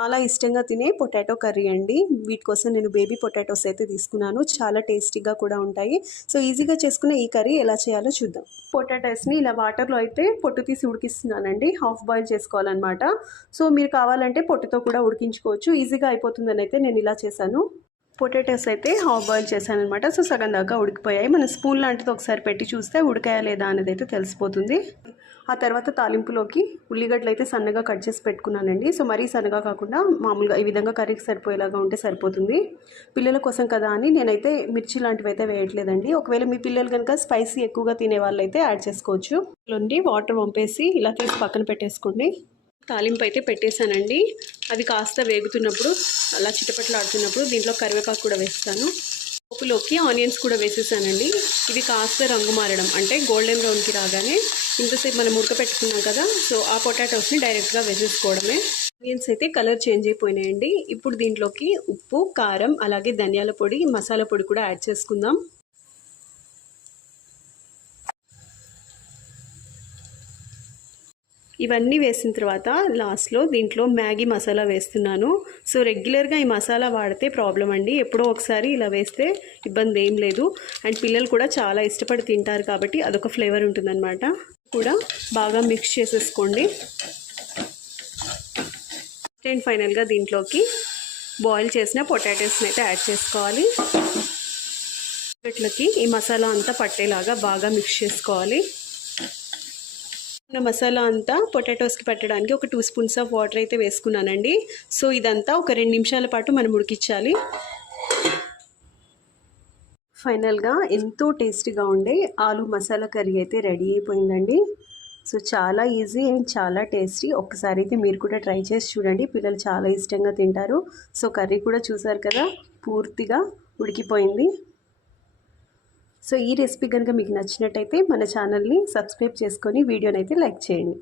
చాలా ఇష్టంగా తినే పొటాటో కర్రీ అండి. వీటి కోసం నేను బేబీ పొటాటోస్ అయితే తీసుకున్నాను. చాలా టేస్టీగా కూడా ఉంటాయి. సో ఈజీగా చేసుకునే ఈ కర్రీ ఎలా చేయాలో చూద్దాం. పొటాటోస్ని ఇలా వాటర్లో అయితే పొట్టు తీసి ఉడికిస్తున్నానండి. హాఫ్ బాయిల్ చేసుకోవాలన్నమాట. సో మీరు కావాలంటే పొట్టుతో కూడా ఉడికించుకోవచ్చు. ఈజీగా అయిపోతుందని అయితే నేను ఇలా చేశాను. పొటాటోస్ అయితే హాఫ్ బాయిల్ చేశాను అనమాట. సో సగం దాకా ఉడికిపోయాయి. మనం స్పూన్ లాంటిది ఒకసారి పెట్టి చూస్తే ఉడికాయా లేదా అనేది అయితే తెలిసిపోతుంది. ఆ తర్వాత తాలింపులోకి ఉల్లిగడ్డలు అయితే సన్నగా కట్ చేసి పెట్టుకున్నానండి. సో మరీ సన్నగా కాకుండా మామూలుగా ఈ విధంగా కర్రీకి సరిపోయేలాగా ఉంటే సరిపోతుంది. పిల్లల కోసం కదా అని నేనైతే మిర్చి లాంటివి అయితే వేయట్లేదండి. ఒకవేళ మీ పిల్లలు కనుక స్పైసీ ఎక్కువగా తినే వాళ్ళు అయితే యాడ్ చేసుకోవచ్చు. వాటర్ వంపేసి ఇలా తీసి పక్కన పెట్టేసుకోండి. తాలింపు అయితే పెట్టేశానండి. అది కాస్త వేగుతున్నప్పుడు అలా చిటపట్లాడుతున్నప్పుడు దీంట్లో కరివేపాకు కూడా వేస్తాను. పోపులోకి ఆనియన్స్ కూడా వేసేసానండి. ఇవి కాస్త రంగు మారడం అంటే గోల్డెన్ బ్రౌన్కి రాగానే ఇంతసేపు మనం ఉడకపెట్టుకున్నాం కదా, సో ఆ పొటాటోస్ని డైరెక్ట్గా వేసేసుకోవడమే. ఆనియన్స్ అయితే కలర్ చేంజ్ అయిపోయినాయండి. ఇప్పుడు దీంట్లోకి ఉప్పు, కారం, అలాగే ధనియాల పొడి, మసాలా పొడి కూడా యాడ్ చేసుకుందాం. ఇవన్నీ వేసిన తర్వాత లాస్ట్లో దీంట్లో మ్యాగీ మసాలా వేస్తున్నాను. సో రెగ్యులర్గా ఈ మసాలా వాడితే ప్రాబ్లం అండి. ఎప్పుడో ఒకసారి ఇలా వేస్తే ఇబ్బంది ఏం లేదు. అండ్ పిల్లలు కూడా చాలా ఇష్టపడి తింటారు కాబట్టి అదొక ఫ్లేవర్ ఉంటుందన్నమాట. కూడా బాగా మిక్స్ చేసేసుకోండి. అండ్ ఫైనల్గా దీంట్లోకి బాయిల్ చేసిన పొటాటోస్ని అయితే యాడ్ చేసుకోవాలి. వీటికి ఈ మసాలా అంతా పట్టేలాగా బాగా మిక్స్ చేసుకోవాలి. మసాలా అంతా పొటాటోస్కి పెట్టడానికి ఒక 2 స్పూన్స్ ఆఫ్ వాటర్ అయితే వేసుకున్నానండి. సో ఇదంతా ఒక 2 నిమిషాల పాటు మనం ఉడికించాలి. ఫైనల్గా ఎంతో టేస్టీగా ఉండే ఆలు మసాలా కర్రీ అయితే రెడీ అయిపోయిందండి. సో చాలా ఈజీ అండ్ చాలా టేస్టీ. ఒక్కసారి అయితే మీరు కూడా ట్రై చేసి చూడండి. పిల్లలు చాలా ఇష్టంగా తింటారు. సో కర్రీ కూడా చూసారు కదా, పూర్తిగా ఉడికిపోయింది. సో ఈ రెసిపీ కనుక మీకు నచ్చినట్టయితే మన ఛానల్ని సబ్స్క్రైబ్ చేసుకొని వీడియోని అయితే లైక్ చేయండి.